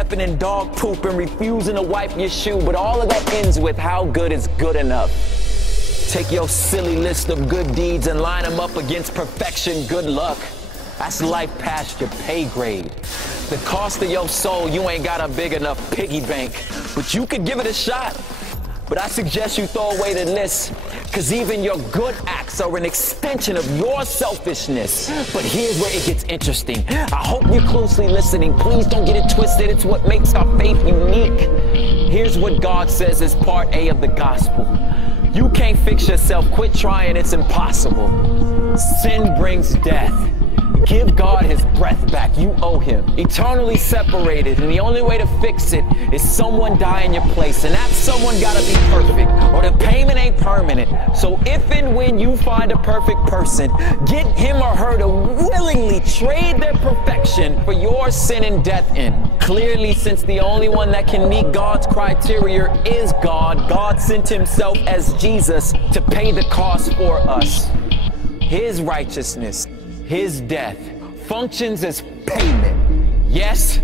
stepping in dog poop and refusing to wipe your shoe, but all of that ends with how good is good enough. Take your silly list of good deeds and line them up against perfection, good luck. That's life past your pay grade. The cost of your soul, you ain't got a big enough piggy bank, but you could give it a shot. But I suggest you throw away the list, because even your good acts are an extension of your selfishness. But here's where it gets interesting. I hope you're closely listening. Please don't get it twisted. It's what makes our faith unique. Here's what God says is part A of the gospel. You can't fix yourself. Quit trying. It's impossible. Sin brings death. Give God his breath back. You owe him. Eternally separated, and the only way to fix it is someone die in your place, and that someone gotta be perfect, or the payment ain't permanent. So if and when you find a perfect person, get him or her to willingly trade their perfection for your sin and death in. Clearly, since the only one that can meet God's criteria is God, God sent himself as Jesus to pay the cost for us. His righteousness, his death, functions as payment. Yes,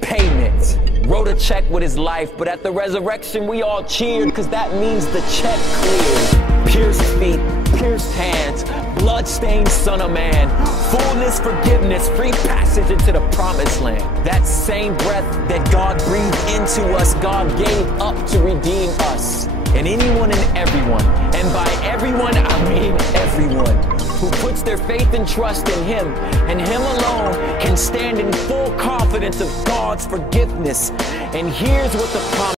payment. Wrote a check with his life, but at the resurrection we all cheered, because that means the check cleared. Pierced feet, pierced hands, blood-stained son of man, fullness, forgiveness, free passage into the promised land. That same breath that God breathed into us, God gave up to redeem us. And anyone and everyone, and by everyone I mean everyone, who puts their faith and trust in him, and him alone, can stand in full confidence of God's forgiveness. And here's what the promise